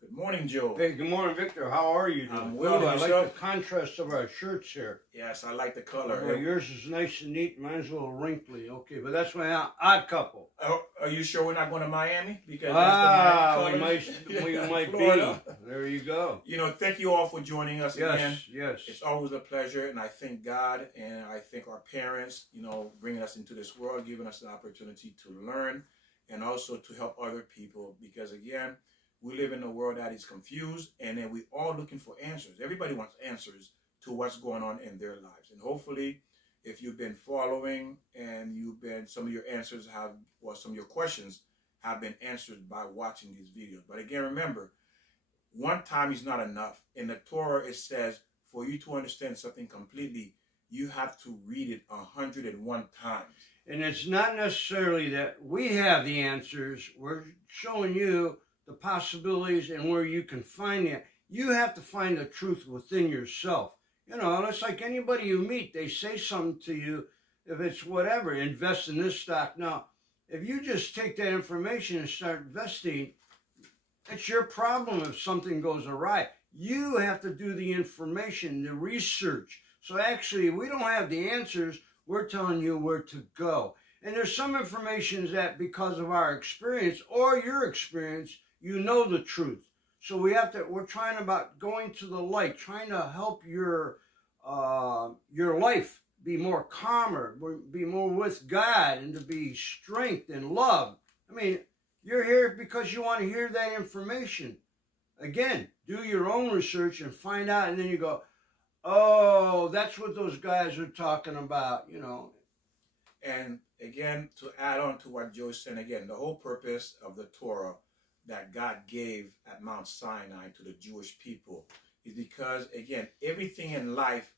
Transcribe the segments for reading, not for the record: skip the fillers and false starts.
Good morning, Joe. Hey, good morning, Victor. How are you doing? I'm well. I Yourself? like the contrast of our shirts here. Yes, I like the color. Well, yours is nice and neat. Mine's a little wrinkly. Okay, but that's my odd couple. Are you sure we're not going to Miami? Because we might be. There you go. You know, thank you all for joining us again. Yes. It's always a pleasure, and I thank God and I thank our parents, you know, bringing us into this world, giving us the opportunity to learn and also to help other people. Because again, we live in a world that is confused, and then we're all looking for answers. Everybody wants answers to what's going on in their lives. And hopefully, if you've been following and some of your answers have, or some of your questions have been answered by watching these videos. But again, remember, one time is not enough. In the Torah, it says, for you to understand something completely, you have to read it 101 times. And it's not necessarily that we have the answers. We're showing you the possibilities and where you can find it. You have to find the truth within yourself. You know, it's like anybody you meet, they say something to you, if it's whatever, invest in this stock. Now, if you just take that information and start investing, it's your problem if something goes awry. You have to do the information, the research. So actually, we don't have the answers. We're telling you where to go. And there's some information that because of our experience or your experience, you know the truth. So we're trying about going to the light, trying to help your life be more calmer, be more with God, and to be strength and love. I mean, you're here because you want to hear that information. Again, do your own research and find out, and then you go, oh, that's what those guys are talking about, you know. And again, to add on to what Joe said, again, the whole purpose of the Torah that God gave at Mount Sinai to the Jewish people is because, again, everything in life,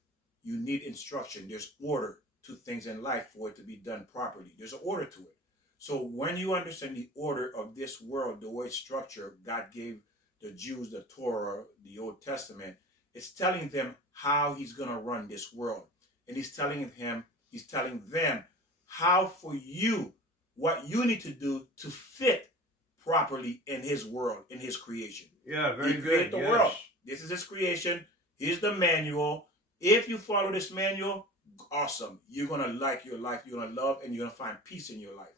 you need instruction. There's order to things in life for it to be done properly. There's an order to it. So when you understand the order of this world, the way it's structured, God gave the Jews the Torah, the Old Testament. It's telling them how he's going to run this world. And he's telling them how for you, what you need to do to fit properly in his world, in his creation. Yeah, very good. He created the world. This is his creation. Here's the manual. If you follow this manual, awesome. You're going to like your life. You're going to love, and you're going to find peace in your life.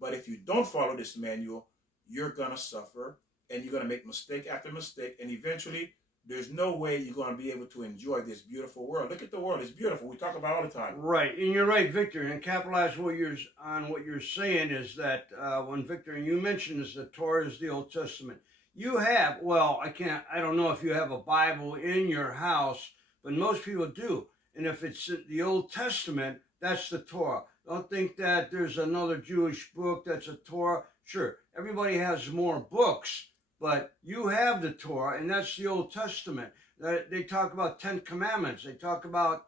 But if you don't follow this manual, you're going to suffer, and you're going to make mistake after mistake, and eventually there's no way you're going to be able to enjoy this beautiful world. Look at the world. It's beautiful. We talk about it all the time. Right. And you're right, Victor. And capitalize what you're saying is that when Victor, and you mentioned is the Torah is the Old Testament. You have, well, I don't know if you have a Bible in your house, but most people do. And if it's the Old Testament, that's the Torah. Don't think that there's another Jewish book that's a Torah. Sure, everybody has more books. But you have the Torah, and that's the Old Testament. They talk about 10 Commandments. They talk about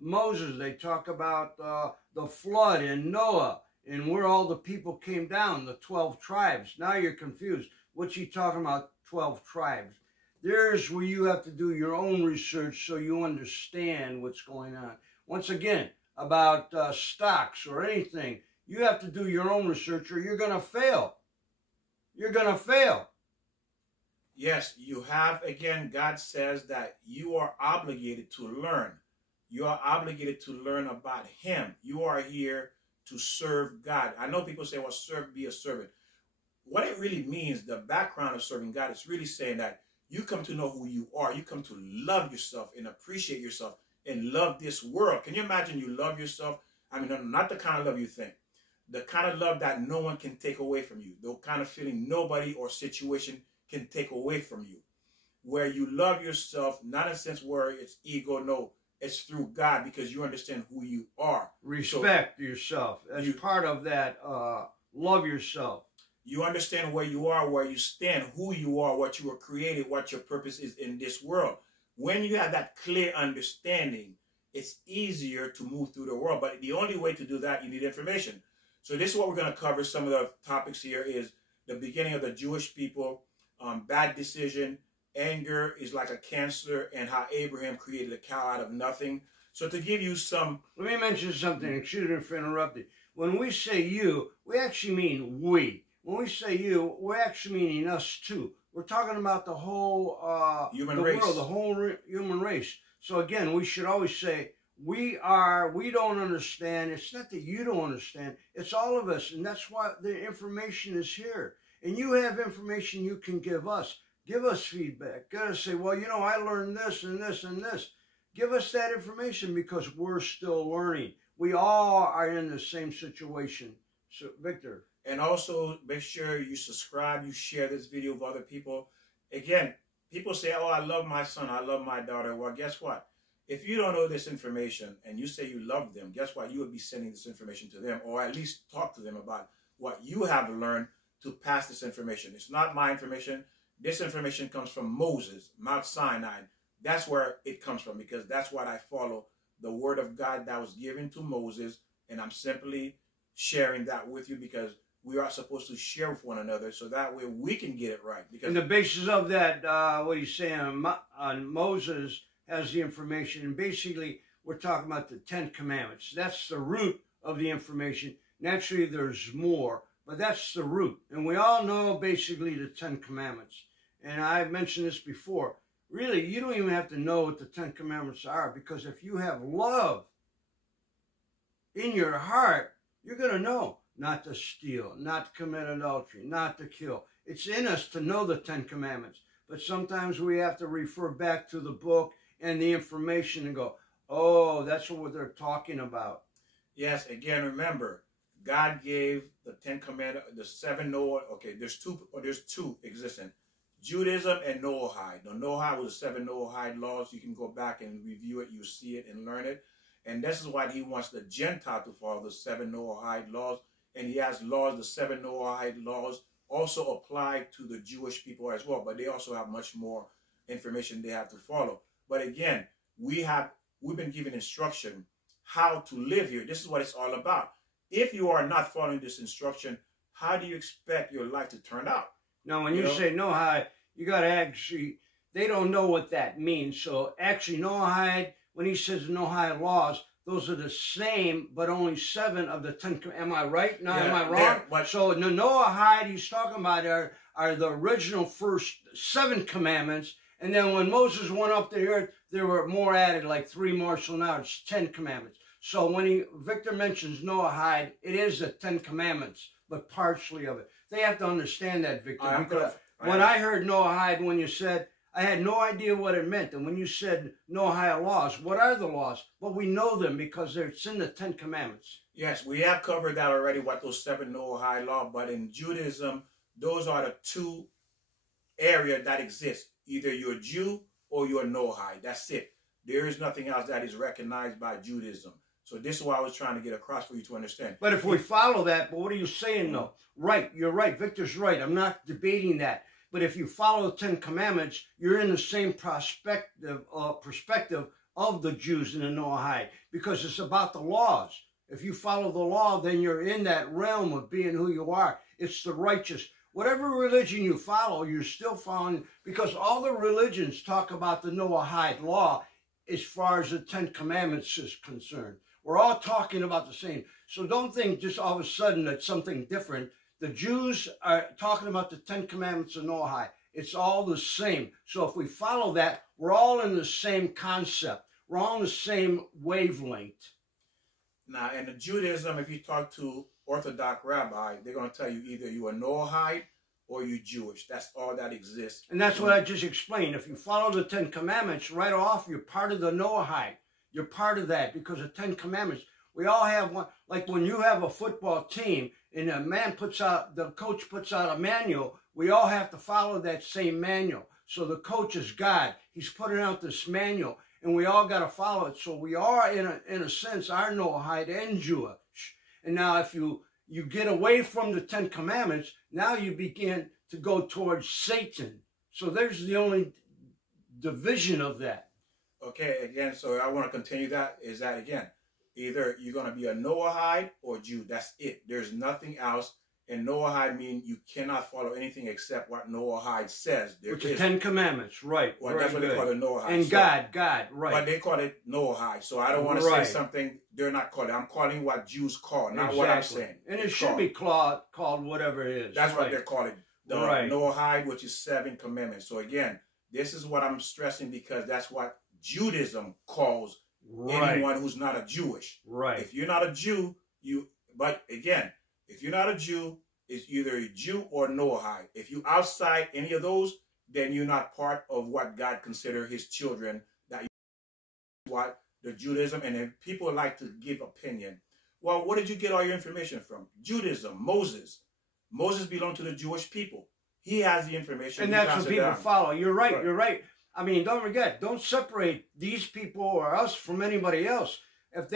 Moses. They talk about the flood and Noah and where all the people came down, the 12 tribes. Now you're confused. What's he talking about, 12 tribes? There's where you have to do your own research so you understand what's going on. Once again, about stocks or anything, you have to do your own research or you're going to fail. You're going to fail. Yes, you have. Again, God says that you are obligated to learn. You are obligated to learn about him. You are here to serve God. I know people say, well, be a servant. What it really means, the background of serving God, is really saying that you come to know who you are. You come to love yourself and appreciate yourself and love this world. Can you imagine you love yourself? I mean, not the kind of love you think. The kind of love that no one can take away from you. The kind of feeling nobody or situation can take away from you, where you love yourself, not in a sense where it's ego, no, it's through God because you understand who you are. Respect yourself as part of that, love yourself. You understand where you are, where you stand, who you are, what you were created, what your purpose is in this world. When you have that clear understanding, it's easier to move through the world. But the only way to do that, you need information. So this is what we're going to cover. Some of the topics here is the beginning of the Jewish people, bad decision, anger is like a cancer, and how Abraham created a cow out of nothing. So to give you some... Let me mention something, excuse me for interrupting. When we say you, we actually mean we. When we say you, we're actually meaning us too. We're talking about the whole human the race. world, the whole human race. So again, we should always say we don't understand. It's not that you don't understand. It's all of us, and that's why the information is here. And you have information you can give us. Give us feedback. Got to say, well, I learned this and this and this. Give us that information because we're still learning. We all are in the same situation. So, Victor. And also make sure you subscribe, you share this video with other people. Again, people say, oh, I love my son, I love my daughter. Well, guess what? If you don't know this information and you say you love them, guess what? You would be sending this information to them, or at least talk to them about what you have learned to pass this information. It's not my information. This information comes from Moses, Mount Sinai. That's where it comes from, because that's what I follow, the word of God that was given to Moses, and I'm simply sharing that with you because we are supposed to share with one another so that way we can get it right. Because and the basis of that, what he's saying on Moses has the information, and basically we're talking about the 10 Commandments. That's the root of the information. Naturally, there's more, but that's the root. And we all know basically the 10 Commandments. And I've mentioned this before. Really, you don't even have to know what the 10 Commandments are, because if you have love in your heart, you're going to know not to steal, not to commit adultery, not to kill. It's in us to know the 10 Commandments. But sometimes we have to refer back to the book and the information and go, oh, that's what they're talking about. Yes, again, remember, God gave the 10 Commandments, the 7 Noah. Okay, there's two existing. Judaism and Noahide. The Noahide was the 7 Noahide laws. You can go back and review it. You see it and learn it. And this is why he wants the Gentile to follow the 7 Noahide laws. And he has laws, the 7 Noahide laws also apply to the Jewish people as well. But they also have much more information they have to follow. But again, we've been given instruction how to live here. This is what it's all about. If you are not following this instruction, how do you expect your life to turn out? Now, when you say Noahide, you got to actually, they don't know what that means. So actually, Noahide, when he says Noahide laws, those are the same, but only 7 of the 10. Am I right? No, am I wrong? So the Noahide he's talking about are the original first 7 commandments. And then when Moses went up to the earth, there were more added, like 3 more. So now it's 10 commandments. So when Victor mentions Noahide, it is the 10 commandments, but partially of it. They have to understand that, Victor. Because when I heard Noahide, when you said, I had no idea what it meant. And when you said Noahide laws, what are the laws? Well, we know them because it's in the 10 Commandments. Yes, we have covered that already, what those 7 Noahide laws. But in Judaism, those are the 2 areas that exist. Either you're a Jew or you're a Noahide. That's it. There is nothing else that is recognized by Judaism. So this is what I was trying to get across for you to understand. But if we follow that, but what are you saying, though? Right, you're right. Victor's right. I'm not debating that. But if you follow the 10 Commandments, you're in the same perspective of the Jews in the Noahide, because it's about the laws. If you follow the law, then you're in that realm of being who you are. It's the righteous. Whatever religion you follow, you're still following, because all the religions talk about the Noahide law as far as the 10 Commandments is concerned. We're all talking about the same. So don't think just all of a sudden that something different. The Jews are talking about the 10 Commandments of Noahide. It's all the same. So if we follow that, we're all in the same concept. We're all in the same wavelength. Now, in the Judaism, if you talk to Orthodox rabbi, they're going to tell you either you are Noahide or you Jewish. That's all that exists. And that's what I just explained. If you follow the 10 Commandments, right off, you're part of the Noahide. You're part of that because the 10 Commandments, we all have one. Like when you have a football team and the coach puts out a manual, we all have to follow that same manual. So the coach is God. He's putting out this manual, and we all got to follow it. So we are, in a sense, are Noahide and Jewish. And now if you get away from the 10 Commandments, now you begin to go towards Satan. So there's the only division of that. Okay, again, so I want to continue that. Is that, again, either you're going to be a Noahide or Jew. That's it. There's nothing else. And Noahide means you cannot follow anything except what Noahide says. Which is 10 Commandments, right. Well, that's what they call it, Noahide. And so, God, right. But they call it Noahide. So I don't want to say something they're not calling. I'm calling what Jews call, not what I'm saying. And it should be called whatever it is. That's what they're calling. the Noahide, which is 7 commandments. So again, this is what I'm stressing because that's what Judaism calls anyone who's not a Jewish. Right. If you're not a Jew, but again, if you're not a Jew, it's either a Jew or Noahide. If you outside any of those, then you're not part of what God considers his children. That what the Judaism, and then people like to give opinion. Well, what did you get all your information from? Judaism, Moses. Moses belonged to the Jewish people. He has the information. And that's what people follow. You're right, right. You're right. I mean, don't forget, don't separate these people or us from anybody else. If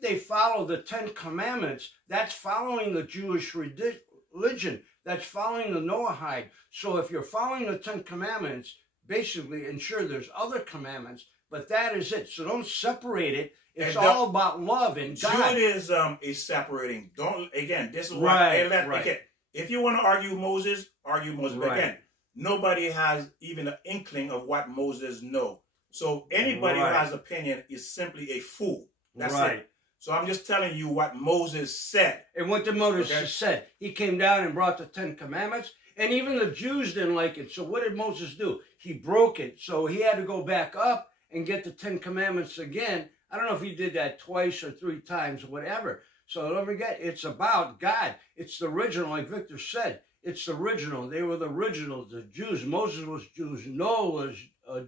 they follow the 10 Commandments, that's following the Jewish religion. That's following the Noahide. So if you're following the 10 Commandments, basically, and sure, there's other commandments, but that is it. So don't separate it. It's all about love and God. Judaism is separating. This is what, right. Again, if you want to argue Moses. But again, nobody has even an inkling of what Moses knows. So anybody who has opinion is simply a fool. That's it. So I'm just telling you what Moses said. And what did Moses said? He came down and brought the 10 Commandments, and even the Jews didn't like it. So what did Moses do? He broke it. So he had to go back up and get the 10 Commandments again. I don't know if he did that twice or 3 times or whatever. So don't forget, it's about God. It's the original, like Victor said. It's the original. They were the originals, the Jews. Moses was Jewish. Noah was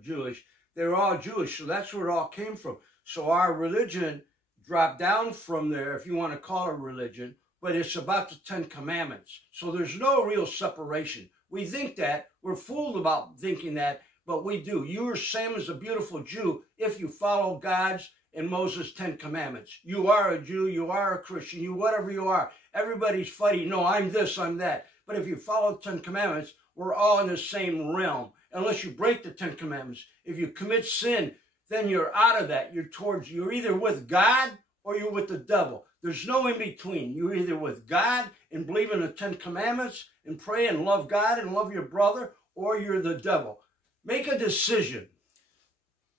Jewish. They were all Jewish. So that's where it all came from. So our religion dropped down from there, if you want to call it religion, but it's about the 10 Commandments. So there's no real separation. We think that. We're fooled about thinking that, but we do. You are same as a beautiful Jew if you follow God's and Moses' 10 Commandments. You are a Jew, you are a Christian, you whatever you are. Everybody's fighting, no, I'm this, I'm that. But if you follow the 10 Commandments, we're all in the same realm, unless you break the 10 Commandments. If you commit sin, then you're out of that. You're either with God or you're with the devil. There's no in between. You're either with God and believe in the 10 Commandments and pray and love God and love your brother, or you're the devil. Make a decision.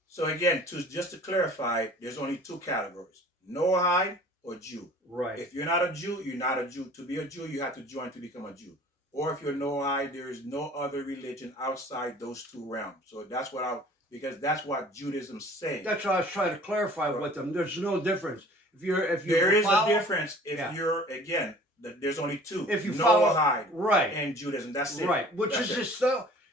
So again, just to clarify, there's only 2 categories: Noahide or Jew. Right. If you're not a Jew, you're not a Jew. To be a Jew, you have to join to become a Jew. Or if you're Noahide, there is no other religion outside those 2 realms. So that's because that's what Judaism says. That's what I was trying to clarify with them. There's no difference. There is a difference if you're, again, there's only 2. If you Noahide follow, and Judaism. That's it. Right. Which is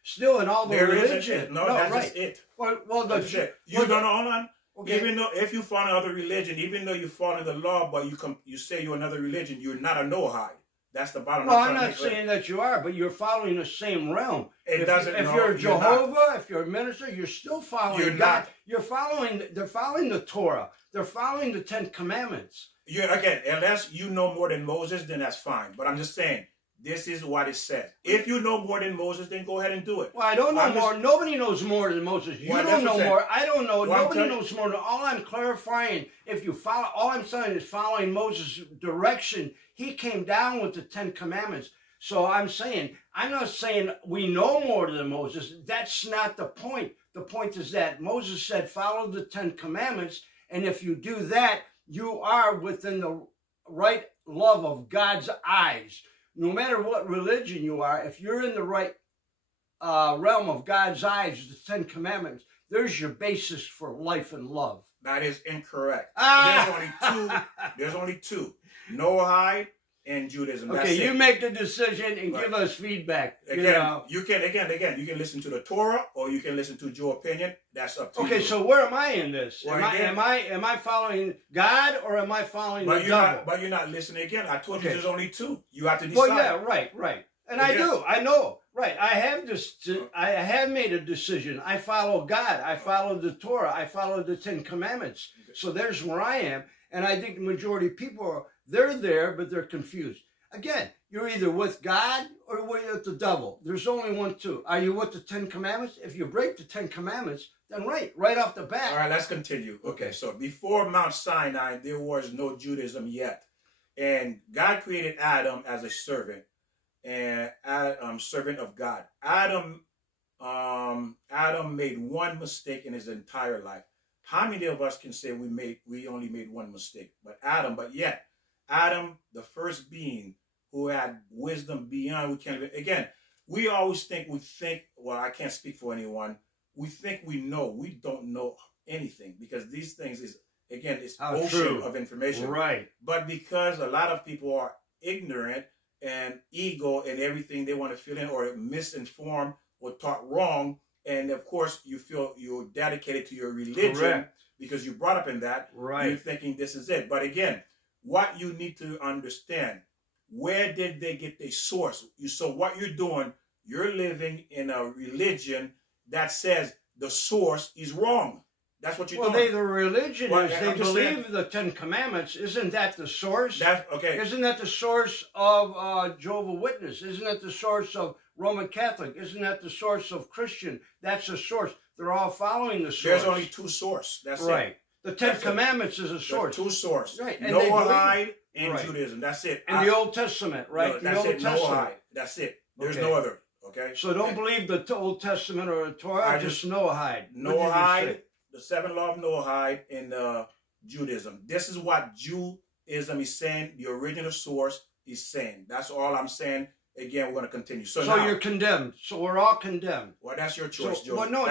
still in all the religion. That's just it. Well, that's it. You don't know, hold on. Okay. Even though if you follow another religion, even though you follow the law, but you say you're another religion, you're not a Noahide. That's the bottom line. Well, I'm not saying that you are, but you're following the same realm. If you're a Jehovah, if you're a minister, you're still following God. They're following the Torah. They're following the 10 Commandments. Again, unless you know more than Moses, then that's fine. But I'm just saying, this is what it says. If you know more than Moses, then go ahead and do it. Well, I don't know more. Nobody knows more than Moses. You don't know more. I don't know. Nobody knows more. All I'm clarifying, all I'm saying is following Moses' direction. He came down with the 10 Commandments. So I'm not saying we know more than Moses. That's not the point. The point is that Moses said, follow the 10 Commandments. And if you do that, you are within the right love of God's eyes. No matter what religion you are, if you're in the right realm of God's eyes, the 10 Commandments, there's your basis for life and love. That is incorrect. There's only two. Noahide and Judaism. Okay, you make the decision and give us feedback. You can listen to the Torah or you can listen to your opinion. That's up to you. Okay, so where am I in this? Am I following God or am I following the devil? But you're not listening again. I told you there's only 2. You have to decide. Well, yeah, right. And I do. I know. Right. I have made a decision. I follow God. I follow the Torah. I follow the 10 Commandments. Okay. So there's where I am. And I think the majority of people they're there, but they're confused. Again, you're either with God or with the devil. There's only one, two. Are you with the 10 Commandments? If you break the 10 Commandments, then right off the bat. All right, let's continue. Okay, so before Mount Sinai, there was no Judaism yet. And God created Adam as a servant, and servant of God. Adam made one mistake in his entire life. How many of us can say we only made one mistake? But Adam, the first being who had wisdom beyond, we always think, well, I can't speak for anyone. We think we know. We don't know anything, because these things is, again, it's ocean of information. Right. But because a lot of people are ignorant and ego and everything, they want to fill in or misinformed or taught wrong. And of course, you feel you're dedicated to your religion. Correct. Because you brought up in that. Right. You're thinking this is it. But again, what you need to understand, where did they get their source? So what you're doing, you're living in a religion that says the source is wrong. That's what you're doing. The religion is, they believe the Ten Commandments. Isn't that the source? That's okay. Isn't that the source of Jehovah's Witness? Isn't that the source of Roman Catholic? Isn't that the source of Christian? That's the source. They're all following the source. There's only two sources. That's right. It. The Ten Commandments is a source. Two sources. Right. And Noahide and Judaism. That's it. And the Old Testament, right? No, that's it. Noahide. That's it. There's no other. Okay. So don't believe the Old Testament or the Torah. Just Noahide. Noahide. The 7 law of Noahide in Judaism. This is what Judaism is saying. The original source is saying. That's all I'm saying. Again, we're going to continue. So now, you're condemned. So we're all condemned. Well, that's your choice, Joe. Well, no.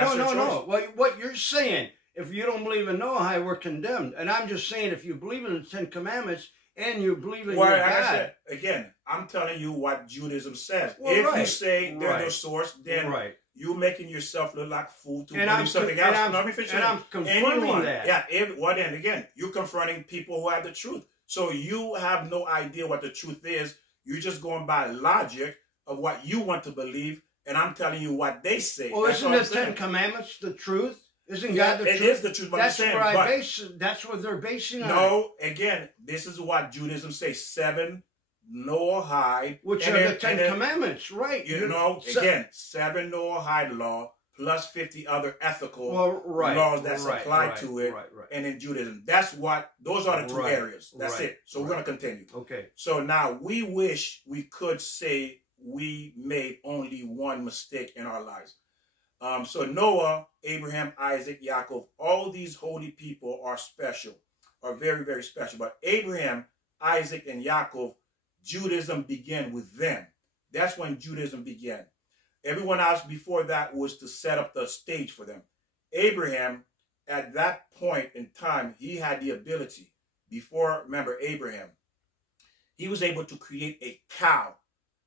Well, what you're saying, if you don't believe in Noahide, we're condemned. And I'm just saying, if you believe in the Ten Commandments and you believe in your God. I said, again, I'm telling you what Judaism says. If you say they're the source, then you're making yourself look like a fool to believe something else. And I'm confirming that. Yeah, then again, you're confronting people who have the truth. So you have no idea what the truth is. You're just going by logic of what you want to believe, and I'm telling you what they say. Well, isn't the Ten Commandments the truth? Isn't God the truth? It is the truth, but that's that's what they're basing on. No, again, this is what Judaism says. 7 Noahide, which are the Ten Commandments, right? You know, again, 7 Noahide law plus 50 other ethical laws that's applied to it, and in Judaism, those are the 2 areas. That's it. So we're going to continue. Okay. So now we wish we could say we made only one mistake in our lives. So Noah, Abraham, Isaac, Yaakov, all these holy people are special, are very, very special. But Abraham, Isaac, and Yaakov, Judaism began with them. That's when Judaism began. Everyone else before that was to set up the stage for them. Abraham, at that point in time, he had the ability. Remember Abraham, he was able to create a cow.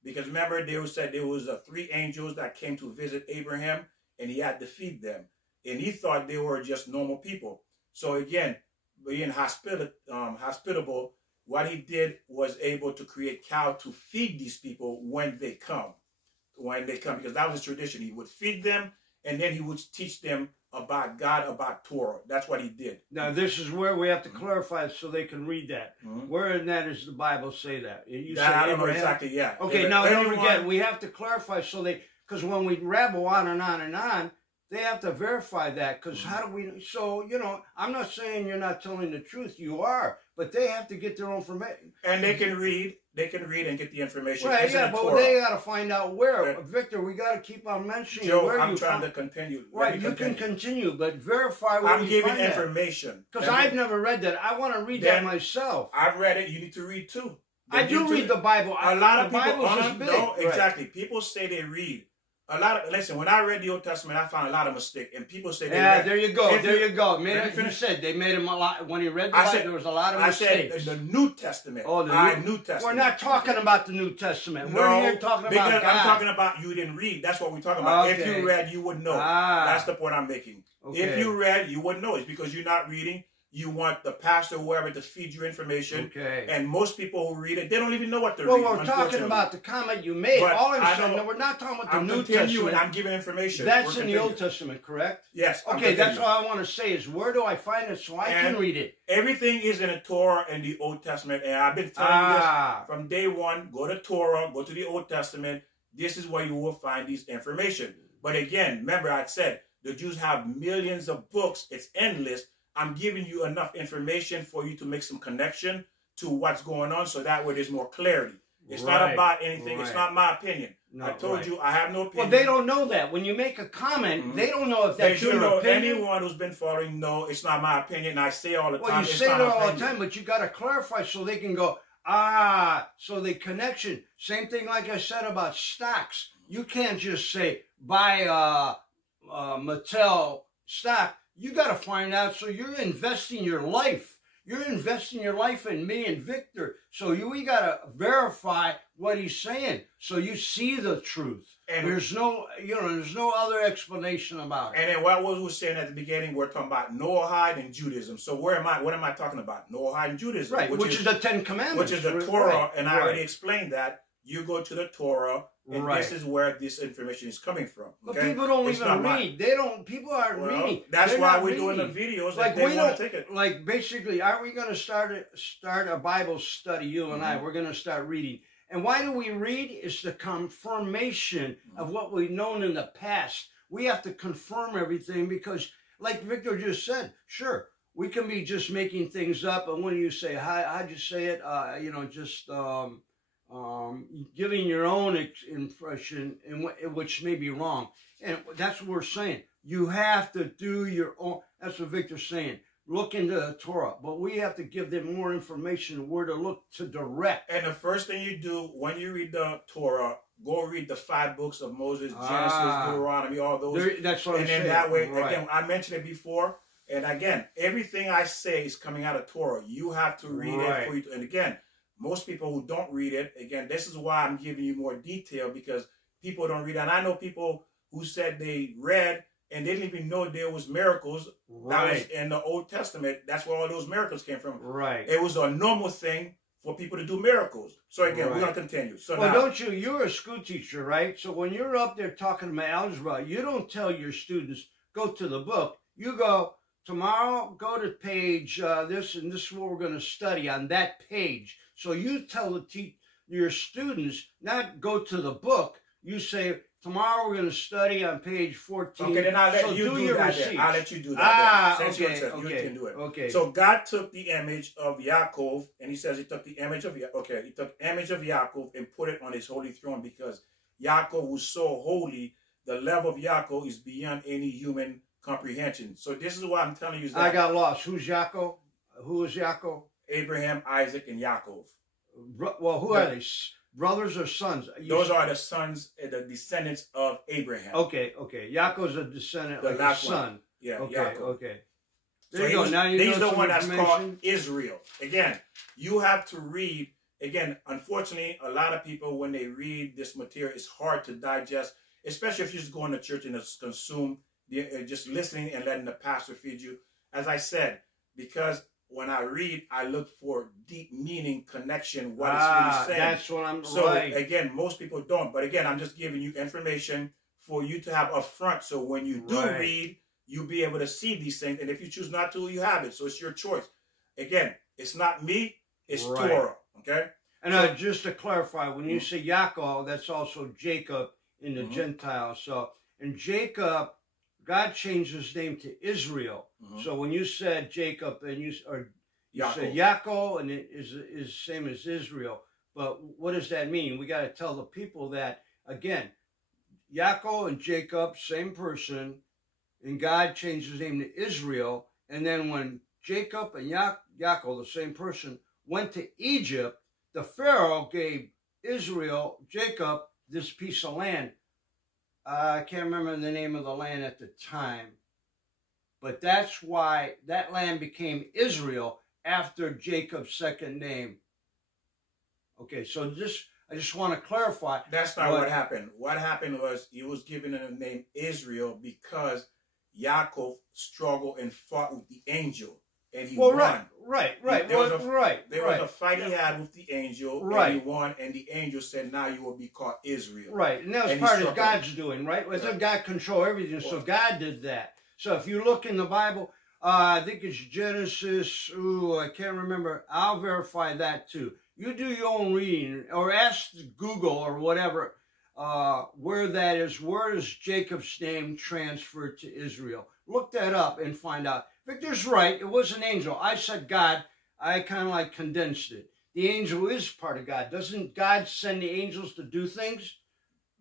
Because remember, there was 3 angels that came to visit Abraham, and he had to feed them. And he thought they were just normal people. So again, being hospitable, what he did was able to create cow to feed these people when they come. Because that was his tradition. He would feed them, and then he would teach them about God, about Torah. That's what he did. Now, this is where we have to clarify so they can read that. Where in that does the Bible say that? I don't know exactly, yeah. Okay, now don't forget, we have to clarify because when we rabble on and on and on, they have to verify that, because how do we, so, I'm not saying you're not telling the truth, you are, but they have to get their own information. And they can read and get the information. Right, yeah, but they got to find out where. But Victor, we got to keep on mentioning Joe, where I'm trying to continue. Right, you can continue, but verify where I'm giving information. Because I've never read that. I want to read that myself. I've read it. You need to read too. I do read the Bible. A lot of people, no, exactly. People say they read. Listen, when I read the Old Testament, I found a lot of mistakes, and people say they read. There you go. You said they made him a lot. When he read the Bible, there was a lot of mistakes. I said the New Testament. Oh, New Testament. We're not talking about the New Testament. No, we're here talking about God. I'm talking about you didn't read. That's what we're talking about. Okay. If you read, you would know. That's the point I'm making. Okay. If you read, you would know. It's because you're not reading. You want the pastor, whoever, to feed you information. Okay. And most people who read it, they don't even know what they're reading. Well, we're talking about the comment you made. But all of a sudden, we're not talking about the New Testament. I'm giving information. That's in the Old Testament, correct? Yes. Okay, that's all I want to say is, where do I find it so I can read it? Everything is in the Torah and the Old Testament. And I've been telling you this from day one. Go to Torah, go to the Old Testament. This is where you will find these information. But again, remember I said, the Jews have millions of books. It's endless. I'm giving you enough information for you to make some connection to what's going on, so that way there's more clarity. It's not about anything. It's not my opinion. No, I told you I have no opinion. Well, they don't know that. When you make a comment, they don't know if that's your opinion. Anyone who's been following, no, it's not my opinion. I say all the time. Well, you say it all the time, but you got to clarify so they can go, so the connection. Same thing like I said about stocks. You can't just say buy Mattel stock. You got to find out. So you're investing your life. You're investing your life in me and Victor. So we got to verify what he's saying. So you see the truth. And there's no other explanation about it. And then what was we saying at the beginning? We're talking about Noahide and Judaism. So what am I talking about? Noahide and Judaism. Right, which is the Ten Commandments. Which is the Torah. Right. And I already explained that. You go to the Torah, and this is where this information is coming from. Okay? But people don't even read. People aren't reading. That's why we're doing the videos. Like they want to take it. Like basically, aren't we going to start a Bible study? You and I, we're going to start reading. And why do we read? It's the confirmation of what we've known in the past. We have to confirm everything because, like Victor just said, sure, we can be just making things up. And when you say, how'd you say it? Giving your own impression, which may be wrong. And that's what we're saying. You have to do your own. That's what Victor's saying. Look into the Torah. But we have to give them more information where to look to direct. And the first thing you do when you read the Torah, go read the 5 books of Moses, Genesis, Deuteronomy, all those. That's what I'm saying. And then that way, again, I mentioned it before. And again, everything I say is coming out of Torah. You have to read it for you. And again, most people who don't read it, again, this is why I'm giving you more detail because people don't read it. And I know people who said they read and they didn't even know there was miracles. That was in the Old Testament. That's where all those miracles came from. Right. It was a normal thing for people to do miracles. So again, we're going to continue. So well, now, you're a school teacher, right? So when you're up there talking about algebra, you don't tell your students, go to the book. You go, tomorrow, go to page this, and this is what we're going to study on that page. So you tell your students, not go to the book. You say, tomorrow we're going to study on page 14. Okay, then I'll let you do that. I'll let you do that. Okay, you can do it. Okay. So God took the image of Yaakov, and he says he took the image of Yaakov and put it on his holy throne because Yaakov was so holy. The level of Yaakov is beyond any human comprehension. So this is why I'm telling you. That I got lost. Who's Yaakov? Who is Yaakov? Abraham, Isaac, and Yaakov. Well, who are they? Brothers or sons? Those are the sons, the descendants of Abraham. Okay. Yaakov's a descendant of his son. Yeah, okay, Yaakov. Okay. There you go. Now you know the one that's called Israel. Again, you have to read. Again, unfortunately, a lot of people, when they read this material, it's hard to digest, especially if you're just going to church and just consume, just listening and letting the pastor feed you. As I said, because when I read, I look for deep meaning, connection, what it's really saying. That's what I'm again, most people don't. But again, I'm just giving you information for you to have up front. So when you do read, you'll be able to see these things. And if you choose not to, you have it. So it's your choice. Again, it's not me, it's Torah. Okay? And just to clarify, when you say Yaakov, that's also Jacob in the Gentiles. So, and Jacob, God changed his name to Israel. So when you said Jacob and you said Yaakov, and it is same as Israel. But what does that mean? We got to tell the people that, again, Yaakov and Jacob, same person, and God changed his name to Israel. And then when Jacob and Yaakov, the same person, went to Egypt, the Pharaoh gave Jacob, this piece of land. I can't remember the name of the land at the time, but that's why that land became Israel after Jacob's second name. Okay, so I just want to clarify. That's not what happened. What happened was he was given the name Israel because Yaakov struggled and fought with the angel, and he won. Right. There was a fight he had with the angel, and he won, and the angel said, now you will be called Israel. Right, and that was part of God's doing, right? Well, God control everything, so God did that. So if you look in the Bible, I think it's Genesis, I can't remember. I'll verify that too. You do your own reading, or ask Google or whatever, where that is. Where is Jacob's name transferred to Israel? Look that up and find out. Victor's right. It was an angel. I said God. I kind of like condensed it. The angel is part of God. Doesn't God send the angels to do things?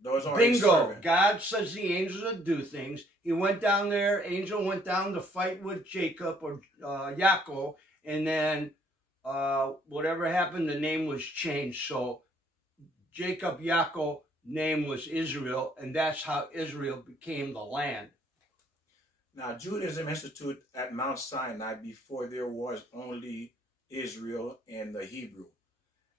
Those are bingo. God says the angels to do things. He went down there. Angel went down to fight with Jacob or Yaakov. And then whatever happened, the name was changed. So Jacob, Yaakov, name was Israel, and that's how Israel became the land. Now, Judaism instituted at Mount Sinai before there was only Israel and the Hebrew.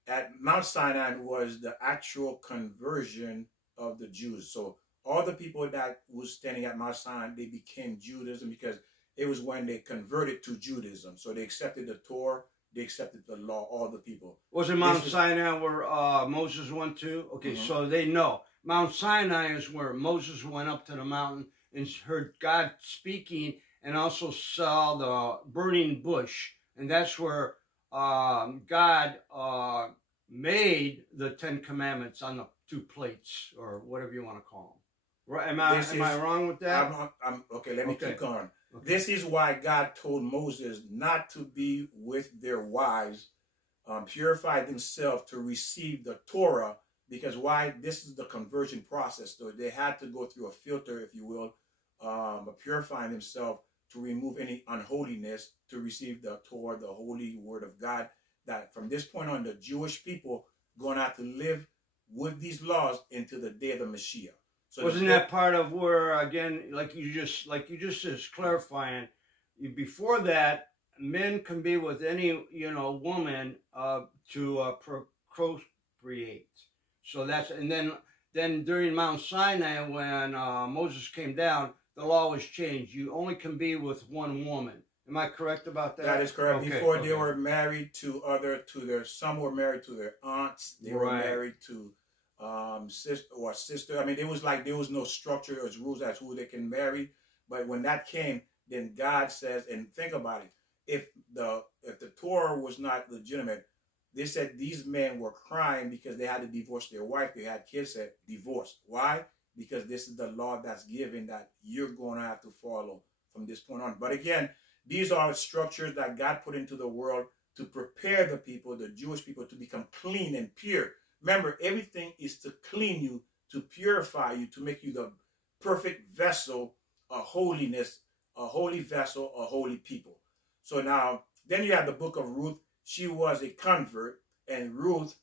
At Mount Sinai was the actual conversion of the Jews. So all the people that was standing at Mount Sinai, they became Judaism because it was when they converted to Judaism. So they accepted the Torah, they accepted the law, all the people. Was it Mount Sinai where Moses went to? Okay, so they know. Mount Sinai is where Moses went up to the mountain and heard God speaking and also saw the burning bush. And that's where God made the 10 Commandments on the 2 plates, or whatever you want to call them. Right? Am I wrong with that? Okay, let me keep going. Okay. This is why God told Moses not to be with their wives, purify themselves to receive the Torah, because why? This is the conversion process. So they had to go through a filter, if you will, purifying themselves to remove any unholiness to receive the Torah, the holy word of God. That from this point on, the Jewish people going to have to live with these laws into the day of the Mashiach. So wasn't that part of where, again, like you just is clarifying, before that, men can be with any woman to procreate. So that's, and then during Mount Sinai when Moses came down, the law was changed. You only can be with one woman. Am I correct about that? That is correct. Okay, before they were married to some were married to their aunts. They were married to sister. I mean, there was no structure or rules as who they can marry. But when that came, then God says, and think about it, if the Torah was not legitimate, they said these men were crying because they had to divorce their wife. They had kids that divorced. Why? Because this is the law that's given that you're going to have to follow from this point on. But again, these are structures that God put into the world to prepare the people, the Jewish people, to become clean and pure. Remember, everything is to clean you, to purify you, to make you the perfect vessel of holiness, a holy vessel, a holy people. So now, then you have the book of Ruth. She was a convert, and Ruth,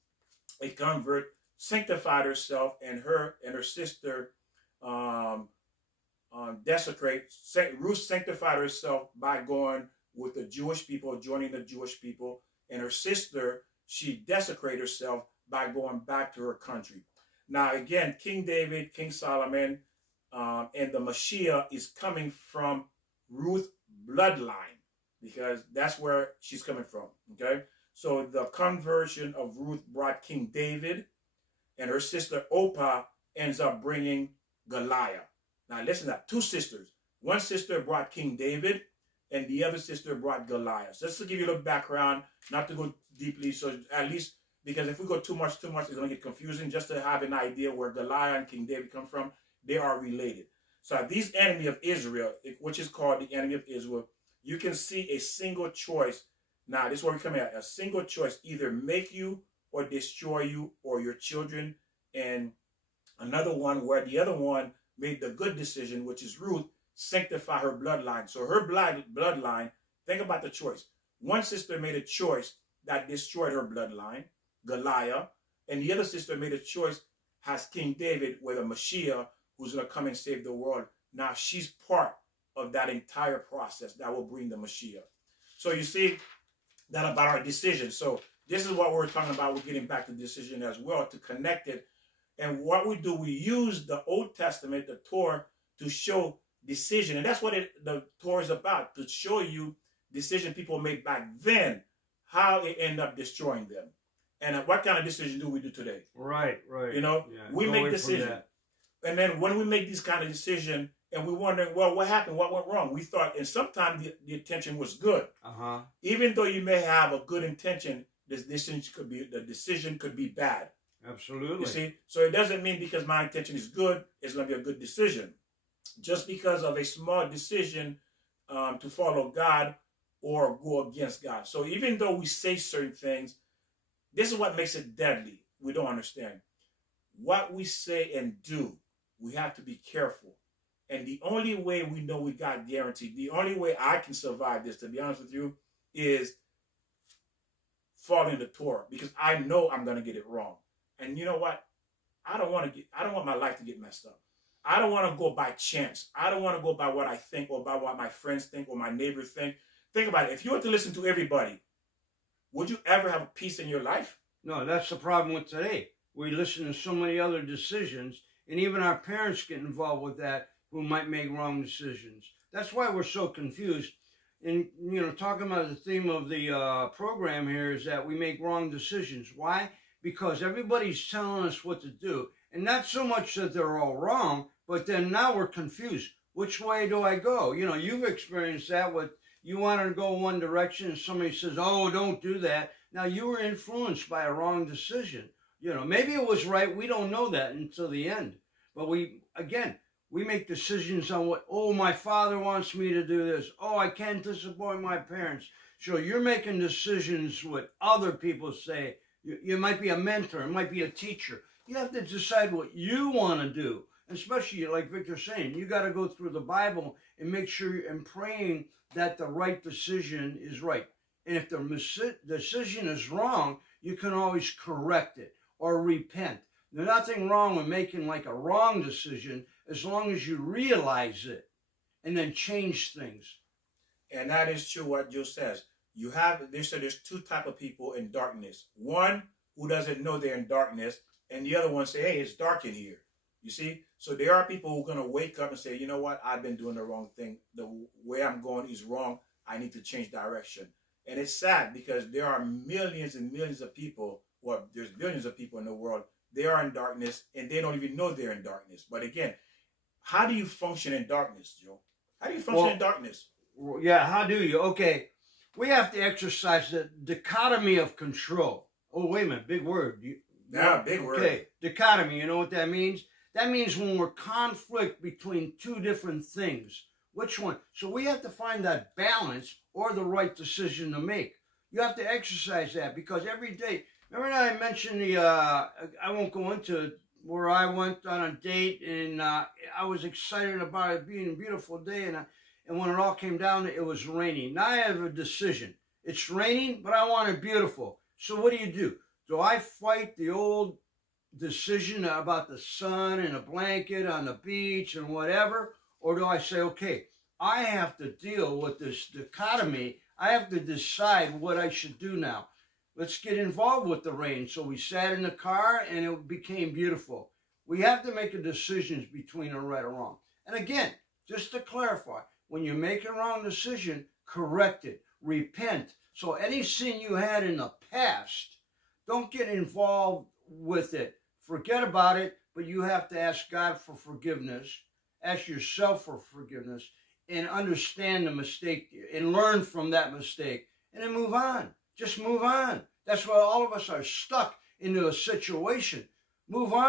a convert, sanctified herself, and her sister Ruth sanctified herself by going with the Jewish people, joining the Jewish people, and her sister, she desecrated herself by going back to her country. Now again, King David, King Solomon, and the Mashiach is coming from Ruth's bloodline, because that's where she's coming from, okay? So the conversion of Ruth brought King David, and her sister Oprah ends up bringing Goliath. Now listen to that, 2 sisters. One sister brought King David, and the other sister brought Goliath. Just to give you a little background, not to go deeply, so at least, because if we go too much, it's going to get confusing. Just to have an idea where Goliath and King David come from, they are related. So these enemy of Israel, which is called the enemy of Israel, you can see a single choice. Now, this is where we come at. A single choice, either make you or destroy you or your children. And another one where the other one made the good decision, which is Ruth, sanctify her bloodline. So her bloodline, think about the choice. One sister made a choice that destroyed her bloodline, Goliath, and the other sister made a choice, has King David, where the Mashiach, who's going to come and save the world. Now she's part of that entire process that will bring the Mashiach. So you see that about our decision. So this is what we're talking about. We're getting back to decision as well, to connect it. And what we do, we use the Old Testament, the Torah, to show decision. And that's what the Torah is about, to show you decision people made back then, how it ended up destroying them. And what kind of decision do we do today? Right. You know, we make decisions. And then when we make these kind of decisions, and we're wondering, well, what happened? What went wrong? We thought, and sometimes the intention was good. Even though you may have a good intention, the decision could be bad. Absolutely. You see? So it doesn't mean because my intention is good, it's going to be a good decision. Just because of a small decision to follow God or go against God. So even though we say certain things, this is what makes it deadly. We don't understand. What we say and do, we have to be careful. And the only way we know we got guaranteed, the only way I can survive this, to be honest with you, is following the Torah. Because I know I'm going to get it wrong. And you know what? I don't want my life to get messed up. I don't want to go by chance. I don't want to go by what I think or by what my friends think or my neighbors think. Think about it. If you were to listen to everybody, would you ever have peace in your life? No, that's the problem with today. We listen to so many other decisions, and even our parents get involved with that who might make wrong decisions. That's why we're so confused. And, you know, talking about the theme of the program here is that we make wrong decisions. Why? Because everybody's telling us what to do. And not so much that they're all wrong, but then now we're confused. Which way do I go? You know, you've experienced that with, you want to go one direction and somebody says, oh, don't do that. Now you were influenced by a wrong decision. You know, maybe it was right. We don't know that until the end. But we make decisions on what, oh, my father wants me to do this. Oh, I can't disappoint my parents. So you're making decisions what other people say. You might be a mentor. It might be a teacher. You have to decide what you want to do. Especially like Victor's saying, you got to go through the Bible and make sure and praying that the right decision is right. And if the decision is wrong, you can always correct it or repent. There's nothing wrong with making like a wrong decision as long as you realize it and then change things. And that is true what Joe says. They said there's two types of people in darkness. One who doesn't know they're in darkness, and the other one say, hey, it's dark in here. You see? So there are people who are going to wake up and say, you know what? I've been doing the wrong thing. The way I'm going is wrong. I need to change direction. And it's sad because there are millions and millions of people, or there's billions of people in the world, they are in darkness and they don't even know they're in darkness. But again, how do you function in darkness, Joe? How do you function in darkness? Yeah, how do you? Okay, we have to exercise the dichotomy of control. Oh, wait a minute, big word. Big word. Okay, dichotomy, you know what that means? That means when we're conflict between two different things. Which one? So we have to find that balance or the right decision to make. You have to exercise that because every day, remember I mentioned I won't go into where I went on a date and I was excited about it being a beautiful day and when it all came down, it was raining. Now I have a decision. It's raining, but I want it beautiful. So what do? Do I fight the old decision about the sun and a blanket on the beach and whatever? Or do I say, okay, I have to deal with this dichotomy. I have to decide what I should do now. Let's get involved with the rain. So we sat in the car and it became beautiful. We have to make a decision between a right or wrong. And again, just to clarify, when you make a wrong decision, correct it, repent. So any sin you had in the past, don't get involved with it. Forget about it, but you have to ask God for forgiveness, ask yourself for forgiveness, and understand the mistake and learn from that mistake, and then move on. Just move on. That's why all of us are stuck into a situation. Move on.